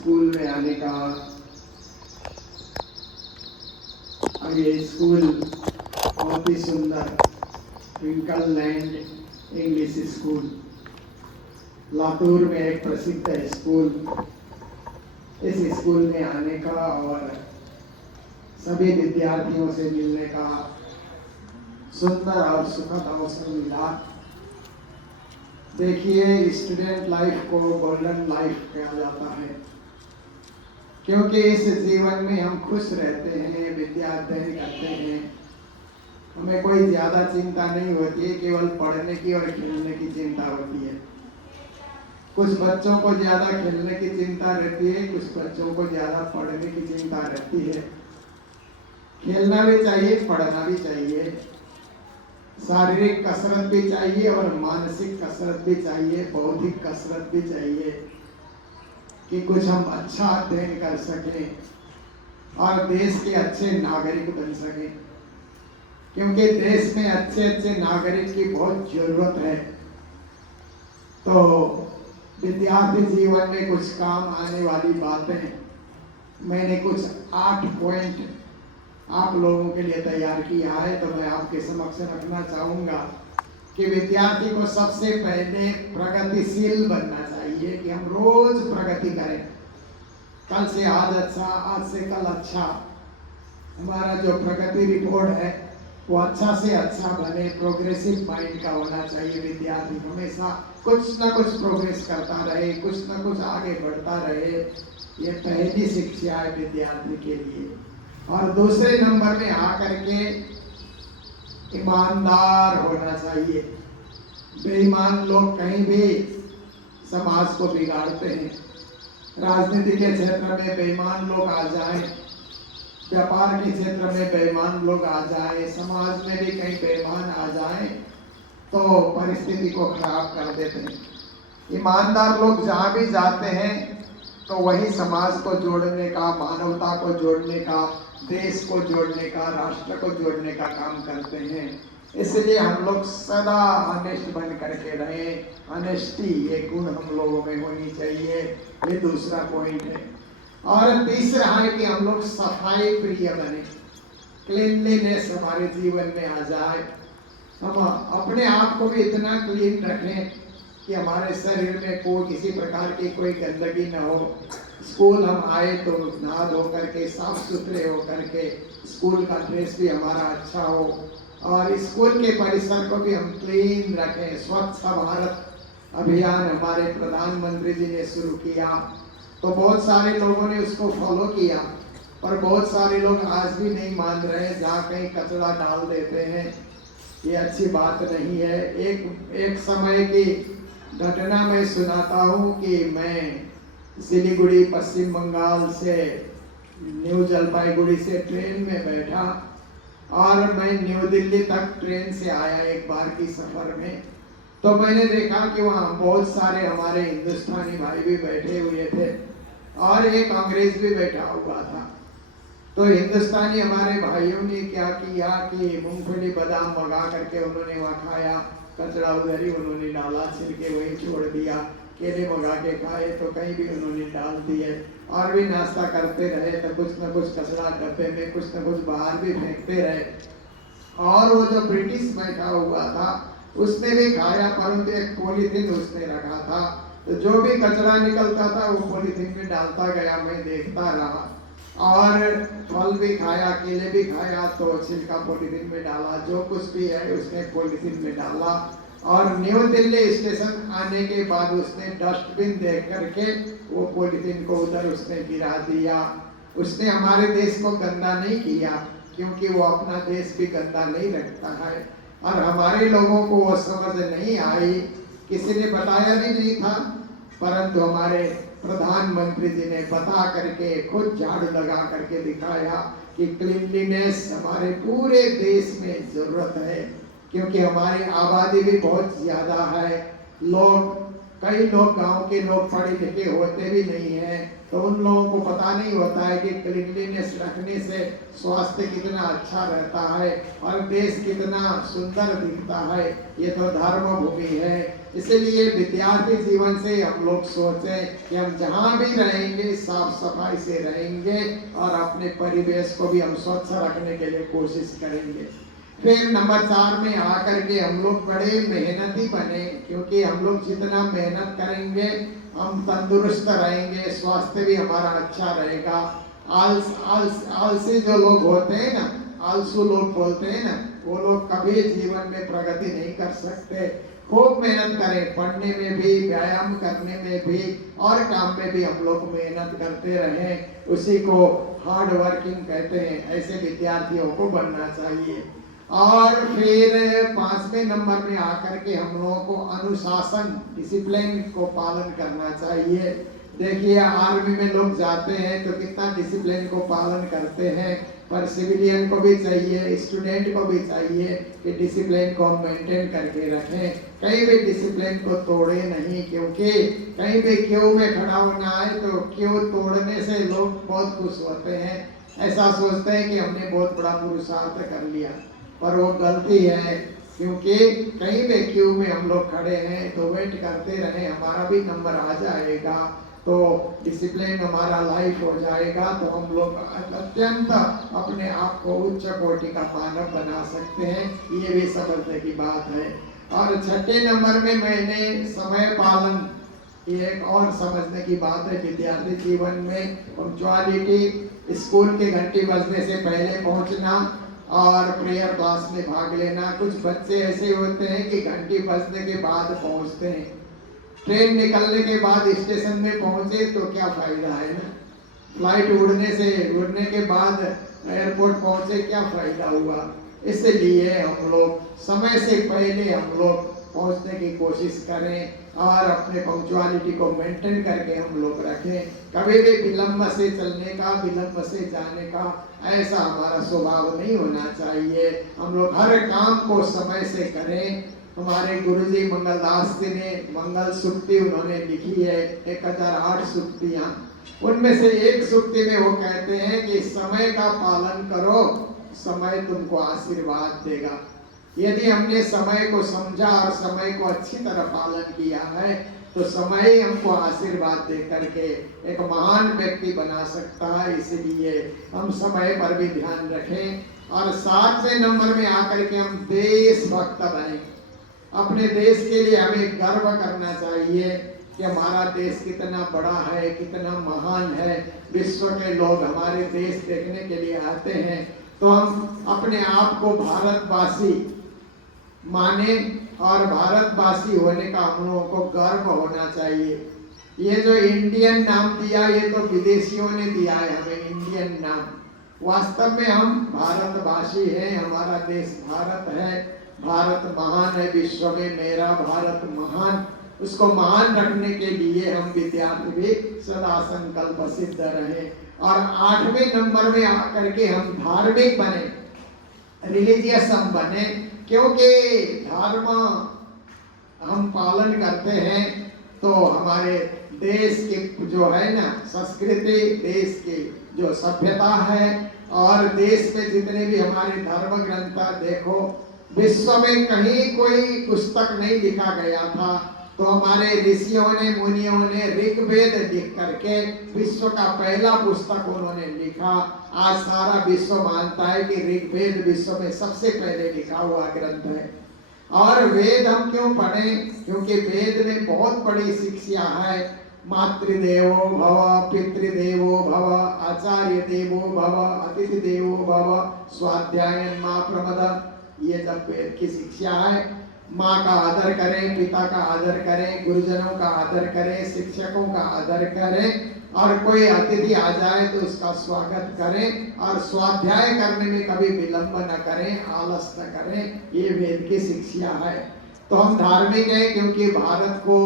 School में आने का। और ये स्कूल बहुत ही सुंदर twinkle land English school Latur में एक प्रसिद्ध है स्कूल। इस स्कूल में आने का और सभी विद्यार्थियों से मिलने का सुंदर और सुखद अवसर मिला। देखिए, स्टूडेंट लाइफ को गोल्डन लाइफ कहा जाता है, क्योंकि इस जीवन में हम खुश रहते हैं, विद्या अध्ययन करते हैं, हमें कोई ज्यादा चिंता नहीं होती है, केवल पढ़ने की और खेलने की चिंता होती है। कुछ बच्चों को ज्यादा खेलने की चिंता रहती है, कुछ बच्चों को ज्यादा पढ़ने की चिंता रहती है। खेलना भी चाहिए, पढ़ना भी चाहिए, शारीरिक कसरत भी चाहिए और मानसिक कसरत भी चाहिए, बौद्धिक कसरत भी चाहिए कि कुछ हम अच्छा अध्ययन कर सकें और देश के अच्छे नागरिक बन सकें, क्योंकि देश में अच्छे अच्छे नागरिक की बहुत जरूरत है। तो विद्यार्थी जीवन में कुछ काम आने वाली बातें मैंने कुछ 8 पॉइंट आप लोगों के लिए तैयार किया है, तो मैं आपके समक्ष रखना चाहूँगा कि विद्यार्थी को सबसे पहले प्रगतिशील बनना चाहिए कि हम रोज प्रगति करें। कल से आज अच्छा, आज से कल अच्छा, हमारा जो प्रगति रिपोर्ट है वो अच्छा से अच्छा बने, प्रोग्रेसिव माइंड का होना चाहिए। विद्यार्थी हमेशा कुछ ना कुछ प्रोग्रेस करता रहे, कुछ ना कुछ आगे बढ़ता रहे, ये पहली शिक्षा है विद्यार्थी के लिए। और दूसरे नंबर में आकर के ईमानदार होना चाहिए। बेईमान लोग कहीं भी समाज को बिगाड़ते हैं। राजनीति के क्षेत्र में बेईमान लोग आ जाएं, व्यापार के क्षेत्र में बेईमान लोग आ जाएं, समाज में भी कहीं बेईमान आ जाएं तो परिस्थिति को खराब कर देते हैं। ईमानदार लोग जहाँ भी जाते हैं तो वही समाज को जोड़ने का, मानवता को जोड़ने का, देश को जोड़ने का, राष्ट्र को जोड़ने का काम करते हैं। इसलिए हम लोग सदा ऑनेस्ट बन करके रहें। ऑनेस्टी ये गुण हम लोगों में होनी चाहिए, ये दूसरा पॉइंट है। और तीसरा है कि हम लोग सफाई प्रिय बने, क्लीनलीनेस हमारे जीवन में आ जाए। हम अपने आप को भी इतना क्लीन रखें कि हमारे शरीर में कोई किसी प्रकार की कोई गंदगी न हो। स्कूल हम आए तो नहा धो करके, साफ सुथरे हो करके, स्कूल का ड्रेस भी हमारा अच्छा हो और स्कूल के परिसर को भी हम क्लीन रखें। स्वच्छ भारत अभियान हमारे प्रधानमंत्री जी ने शुरू किया, तो बहुत सारे लोगों ने उसको फॉलो किया, पर बहुत सारे लोग आज भी नहीं मान रहे, जहाँ कहीं कचरा डाल देते हैं। ये अच्छी बात नहीं है। एक समय की घटना मैं सुनाता हूँ कि मैं सिलीगुड़ी पश्चिम बंगाल से न्यू जलपाईगुड़ी से ट्रेन में बैठा और मैं न्यू दिल्ली तक ट्रेन से आया एक बार की सफर में। तो मैंने देखा कि वहाँ बहुत सारे हमारे हिंदुस्तानी भाई भी बैठे हुए थे और एक अंग्रेज भी बैठा हुआ था। तो हिंदुस्तानी हमारे भाइयों ने क्या किया कि मूंगफली बादाम मंगा करके उन्होंने वहाँ खाया, कचरा उधर ही उन्होंने डाला, छिलके वहीं छोड़ दिया। केले मंगा के खाए तो कहीं भी उन्होंने डाल दिए और भी नाश्ता करते रहे, तो कुछ न कुछ कचरा डब्बे में, कुछ न कुछ बाहर भी फेंकते रहे। और वो जो ब्रिटिश बैठा हुआ था उसने भी खाया, परंतु एक पॉलीथीन उसने रखा था, तो जो भी कचरा निकलता था वो पॉलीथीन में डालता गया। मैं देखता रहा और फल भी खाया, केले भी खाया, तो छिलका पॉलीथीन में डाला, जो कुछ भी है उसने पॉलीथीन में डाला। और न्यू दिल्ली स्टेशन आने के बाद उसने डस्टबिन देख करके वो पॉलीथीन को उधर उसने गिरा दिया। उसने हमारे देश को गंदा नहीं किया, क्योंकि वो अपना देश भी गंदा नहीं रखता है। और हमारे लोगों को वो समझ नहीं आई, किसी ने बताया भी नहीं था, परंतु हमारे प्रधानमंत्री जी ने बता करके खुद झाड़ू लगा करके दिखाया कि क्लीनलीनेस हमारे पूरे देश में जरूरत है, क्योंकि हमारी आबादी भी बहुत ज्यादा है। कई लोग गांव के लोग पढ़े लिखे होते भी नहीं हैं, तो उन लोगों को पता नहीं होता है कि क्लीनलीनेस रखने से स्वास्थ्य कितना अच्छा रहता है और देश कितना सुंदर दिखता है। ये तो धर्म भूमि है, इसलिए विद्यार्थी जीवन से हम लोग सोचें कि हम जहाँ भी रहेंगे साफ सफाई से रहेंगे और अपने परिवेश को भी हम स्वच्छ रखने के लिए कोशिश करेंगे। फिर नंबर 4 में आकर के हम लोग बड़े मेहनती बने, क्योंकि हम लोग जितना मेहनत करेंगे हम तंदुरुस्त रहेंगे, स्वास्थ्य भी हमारा अच्छा रहेगा। आलसी जो लोग होते हैं ना, आलसू लोग बोलते हैं ना, वो लोग कभी जीवन में प्रगति नहीं कर सकते। खूब मेहनत करें, पढ़ने में भी, व्यायाम करने में भी और काम में भी हम लोग मेहनत करते रहें, उसी को हार्ड वर्किंग कहते हैं। ऐसे विद्यार्थियों को बनना चाहिए। और फिर 5वें नंबर में आकर के हम लोगों को अनुशासन, डिसिप्लिन को पालन करना चाहिए। देखिए आर्मी में लोग जाते हैं तो कितना डिसिप्लिन को पालन करते हैं, पर सिविलियन को भी चाहिए, स्टूडेंट को भी चाहिए कि डिसिप्लिन को हम मेंटेन करके रखें, कहीं भी डिसिप्लिन को तोड़े नहीं, क्योंकि कहीं भी क्यों में खड़ा होना है तो क्यों तोड़ने से लोग बहुत खुश होते हैं, ऐसा सोचते हैं कि हमने बहुत बड़ा पुरुषार्थ कर लिया, पर वो गलती है। क्योंकि कहीं भी क्यू में हम लोग खड़े हैं तो वेट करते रहे, हमारा भी नंबर आ जाएगा, तो डिसिप्लिन हमारा लाइफ हो जाएगा, तो हम लोग अत्यंत अपने आप को उच्च कोटि का मानव बना सकते हैं। ये भी समझने की बात है। और 6ठे नंबर में मैंने समय पालन, ये एक और समझने की बात है विद्यार्थी जीवन में। पंक्चुअलिटी, स्कूल के घंटी बजने से पहले पहुंचना और प्रेयर क्लास में भाग लेना। कुछ बच्चे ऐसे होते हैं कि घंटी बजने के बाद पहुंचते हैं, ट्रेन निकलने के बाद स्टेशन में पहुंचे तो क्या फायदा है ना, फ्लाइट उड़ने के बाद एयरपोर्ट पहुंचे क्या फायदा हुआ। इसलिए हम लोग समय से पहले हम लोग पहुंचने की कोशिश करें और अपने पंक्चुअलिटी को मेंटेन करके हम लोग रखें। कभी भी विलंब से चलने का, विलंब से जाने का ऐसा हमारा स्वभाव नहीं होना चाहिए। हम लोग हर काम को समय से करें। हमारे गुरुजी मंगलदास जी ने मंगल सुक्ति उन्होंने लिखी है, 1008 सुक्तियां, उनमें से एक सुक्ति में वो कहते हैं कि समय का पालन करो, समय तुमको आशीर्वाद देगा। यदि हमने समय को समझा और समय को अच्छी तरह पालन किया है तो समय ही हमको आशीर्वाद दे करके एक महान व्यक्ति बना सकता है। इसलिए हम समय पर भी ध्यान रखें। और 7वें नंबर में आकर के हम देशभक्त बने। अपने देश के लिए हमें गर्व करना चाहिए कि हमारा देश कितना बड़ा है, कितना महान है। विश्व के लोग हमारे देश देखने के लिए आते हैं, तो हम अपने आप को भारतवासी माने और भारतवासी होने का हम लोगों को गर्व होना चाहिए। ये जो इंडियन नाम दिया, ये तो विदेशियों ने दिया है हमें इंडियन नाम। वास्तव में हम भारतवासी हैं, हमारा देश भारत है, भारत महान है, विश्व में मेरा भारत महान। उसको महान रखने के लिए हम विद्यार्थी भी सदा संकल्प सिद्ध रहे। और 8वें नंबर में आकर के हम धार्मिक बने, रिलीजियस हम बने, क्योंकि धर्म हम पालन करते हैं तो हमारे देश के जो है ना संस्कृति, देश की जो सभ्यता है और देश में जितने भी हमारे धर्म ग्रंथ, देखो विश्व में कहीं कोई पुस्तक नहीं लिखा गया था, तो हमारे ऋषियों ने, मुनियों ने ऋग्वेद लिख करके विश्व का पहला पुस्तक उन्होंने लिखा। आज सारा विश्व मानता है कि ऋग्वेद विश्व में सबसे पहले लिखा हुआ ग्रंथ है। और वेद हम क्यों पढ़ें? क्योंकि वेद में बहुत बड़ी शिक्षा है। मातृदेवो भव, पितृदेवो भव, आचार्य देवो भव, अतिथि देवो भव, स्वाध्यायन मा प्रमद। ये जब वेद की शिक्षा है, माँ का आदर करें, पिता का आदर करें, गुरुजनों का आदर करें, शिक्षकों का आदर करें, और कोई अतिथि आ जाए तो उसका स्वागत करें, और स्वाध्याय करने में कभी विलंब न करें, आलस न करें। ये वेद की शिक्षा है। तो हम धार्मिक हैं क्योंकि भारत को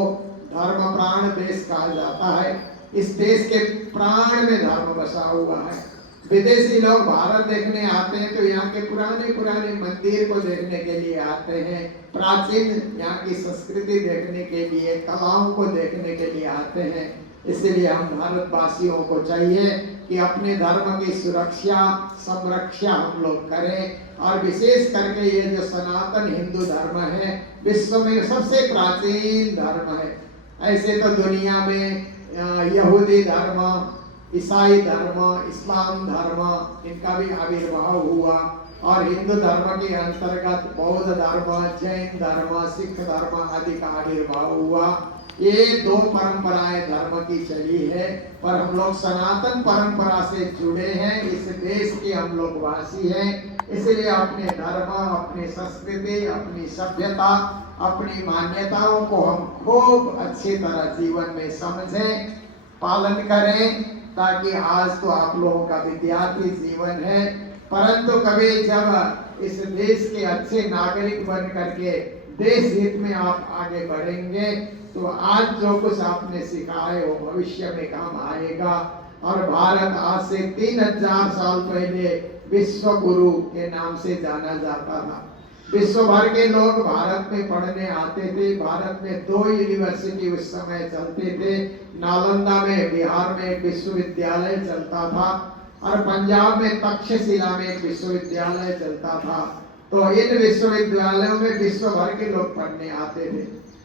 धर्म प्राण देश कहा जाता है। इस देश के प्राण में धर्म बसा हुआ है। विदेशी लोग भारत देखने आते हैं तो यहाँ के पुराने पुराने मंदिर को देखने के लिए आते हैं, प्राचीन यहाँ की संस्कृति देखने के लिए, कलाओं को देखने के लिए आते हैं। इसलिए हम भारतवासियों को चाहिए कि अपने धर्म की सुरक्षा, संरक्षा हम लोग करें। और विशेष करके ये जो सनातन हिंदू धर्म है विश्व में सबसे प्राचीन धर्म है। ऐसे तो दुनिया में यहूदी धर्म, ईसाई धर्म, इस्लाम धर्म, इनका भी आविर्भाव हुआ और हिंदू धर्म के अंतर्गत बौद्ध धर्म, जैन धर्म, सिख धर्म आदि का आविर्भाव हुआ। ये दो परंपराएं धर्म की चली है, पर हम लोग सनातन परंपरा से जुड़े हैं। इस देश के हम लोग वासी हैं, इसलिए अपने धर्म, अपनी संस्कृति, अपनी सभ्यता, अपनी मान्यताओं को हम खूब अच्छी तरह जीवन में समझें, पालन करें, ताकि आज तो आप लोगों का विद्यार्थी जीवन है, परंतु कभी जब इस देश के अच्छे नागरिक बन करके देश हित में आप आगे बढ़ेंगे तो आज जो कुछ आपने सिखाए हो भविष्य में काम आएगा। और भारत आज से 3000 साल पहले विश्व गुरु के नाम से जाना जाता था। विश्व भर के लोग भारत में पढ़ने आते थे। भारत में 2 यूनिवर्सिटी उस समय चलते थे। नालंदा में बिहार में एक विश्वविद्यालय चलता था और पंजाब में तक्षशिला में एक विश्वविद्यालय चलता था। तो इन विश्वविद्यालयों में विश्व भर के लोग पढ़ने आते थे,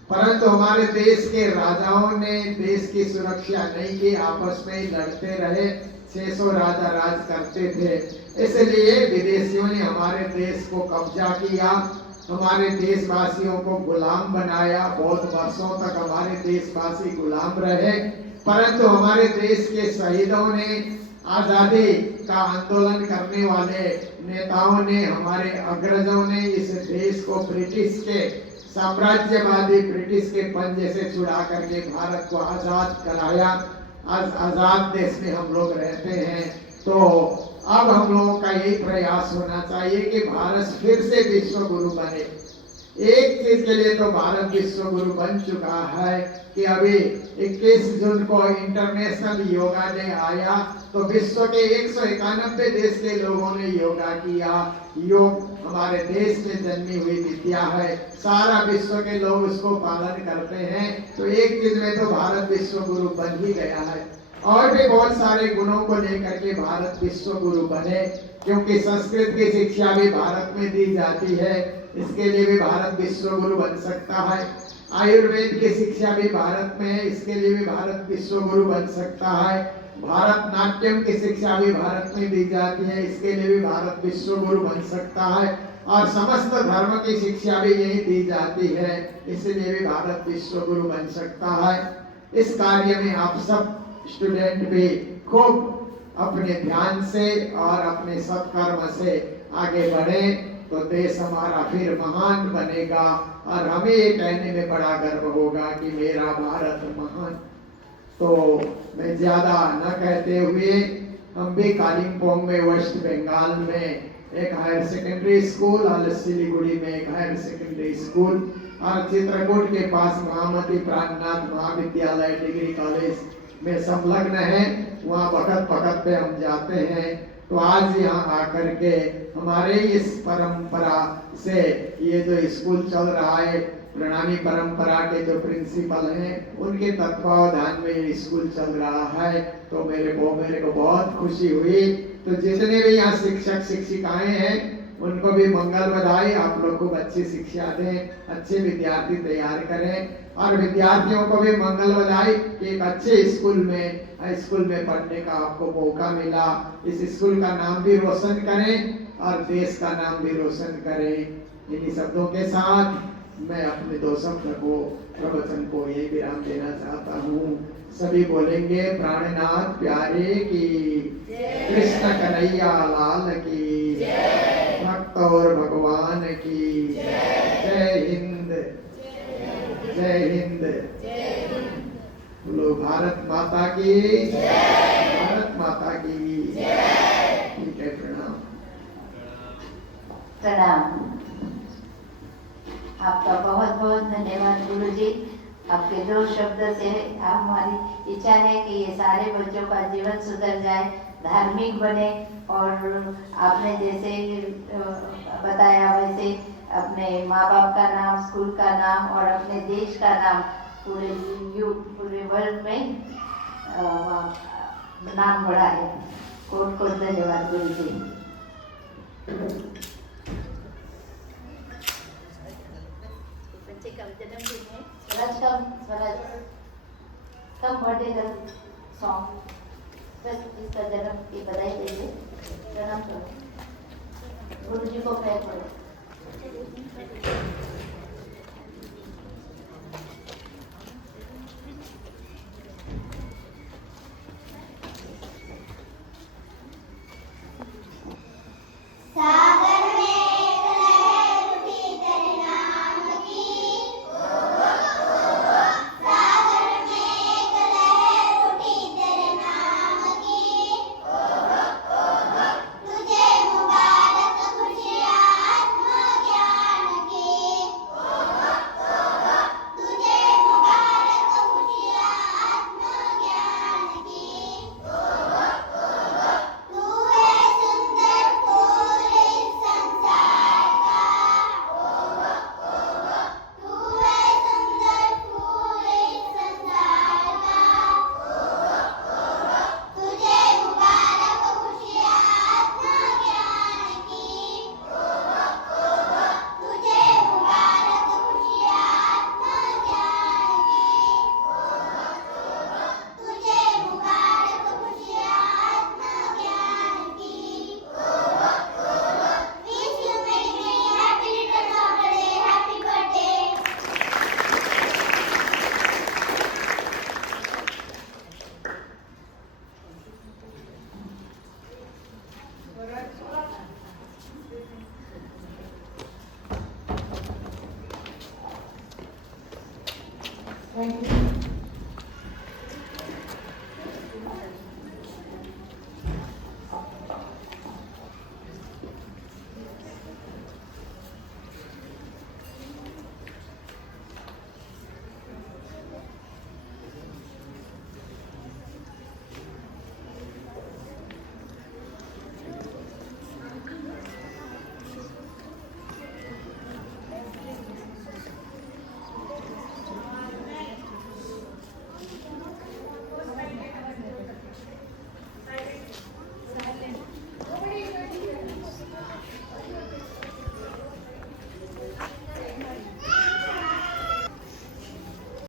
परंतु हमारे देश के राजाओं ने देश की सुरक्षा नहीं की, आपस में ही लड़ते रहे। 600 राजा राज करते थे, इसलिए विदेशियों ने हमारे देश को कब्जा किया, हमारे देशवासियों को गुलाम बनाया। बहुत वर्षों तक हमारे देशवासी गुलाम रहे, परंतु हमारे देश के शहीदों ने, आजादी का आंदोलन करने वाले नेताओं ने, हमारे अग्रजों ने इस देश को ब्रिटिश के साम्राज्यवादी ब्रिटिश के पंजे से छुड़ा करके भारत को आजाद कराया। आज आजाद देश में हम लोग रहते हैं। तो अब हम लोगों का यही प्रयास होना चाहिए कि भारत फिर से विश्व गुरु बने। एक चीज के लिए तो भारत विश्व गुरु बन चुका है कि अभी 21 जून को इंटरनेशनल योगा डे आया, तो विश्व के 191 देश के लोगों ने योगा किया। योग हमारे देश में जन्मी हुई विद्या है, सारा विश्व के लोग उसको पालन करते हैं। तो एक चीज में तो भारत विश्व गुरु बन ही गया है। और भी बहुत सारे गुणों को लेकर के भारत विश्व गुरु बने, क्योंकि संस्कृत की शिक्षा भी भारत में दी जाती है, इसके लिए भी भारत विश्व गुरु बन सकता है। आयुर्वेद की शिक्षा भी भारत में है, इसके लिए भी भारत विश्व गुरु बन सकता है। भारत नाट्यम की शिक्षा भी भारत में दी जाती है, इसके लिए भी भारत विश्व गुरु बन सकता है। और समस्त धर्म की शिक्षा भी यही दी जाती है, इसलिए भी भारत विश्व गुरु बन सकता है। इस कार्य में आप सब स्टूडेंट भी खूब अपने ध्यान से और अपने सत्कर्म से आगे बढ़े, तो देश हमारा फिर महान बनेगा और हमें ये कहने में बड़ा गर्व होगा कि मेरा भारत महान। तो मैं ज्यादा न कहते हुए, हम भी कालिम्पोंग में वेस्ट बंगाल में एक हायर सेकेंडरी स्कूल और सिलीगुड़ी में एक हायर सेकेंडरी स्कूल और चित्रकूट के पास महामती प्राणनाथ महाविद्यालय डिग्री कॉलेज में संलग्न है। वहाँ वक्त वक्त पे हम जाते हैं। तो आज यहाँ आकर के हमारे इस परंपरा से ये जो स्कूल चल रहा है, प्रणामी परंपरा के जो प्रिंसिपल हैं, उनके तत्वावधान में ये स्कूल चल रहा है। तो मेरे को बहुत खुशी हुई। तो जितने भी यहाँ शिक्षक शिक्षिकाएं हैं उनको भी मंगल बधाई। आप लोग को अच्छी शिक्षा दें, अच्छे विद्यार्थी तैयार करें और विद्यार्थियों को भी मंगल बधाई कि एक अच्छे स्कूल में पढ़ने का आपको मौका मिला। इस स्कूल का नाम भी रोशन करें और देश का नाम भी रोशन करें। इन्हीं शब्दों के साथ मैं अपने 2 शब्द को प्रवचन को यही विराम देना चाहता हूँ। सभी बोलेंगे प्राणनाथ प्यारे की, कृष्ण कन्हैया लाल की, भक्त और भगवान की जय हिंद, जय हिंद। बोलो भारत माता की, भारत माता की। ठीक है, प्रणाम। प्रणाम। आपका बहुत बहुत धन्यवाद गुरु जी। आपके 2 शब्द से हमारी इच्छा है कि ये सारे बच्चों का जीवन सुधर जाए, धार्मिक बने और आपने जैसे बताया वैसे अपने माँ बाप का नाम, स्कूल का नाम और अपने देश का नाम पूरे वर्ल्ड में नाम बढ़ाए। कोट कोट धन्यवाद गुरु जी। जन्मदिन है। स्वराज कम बर्थडे का सॉन्ग बस इसका जन्म की बधाई दीजिए, प्रणाम करो, गुरु जी को प्रेयर करो।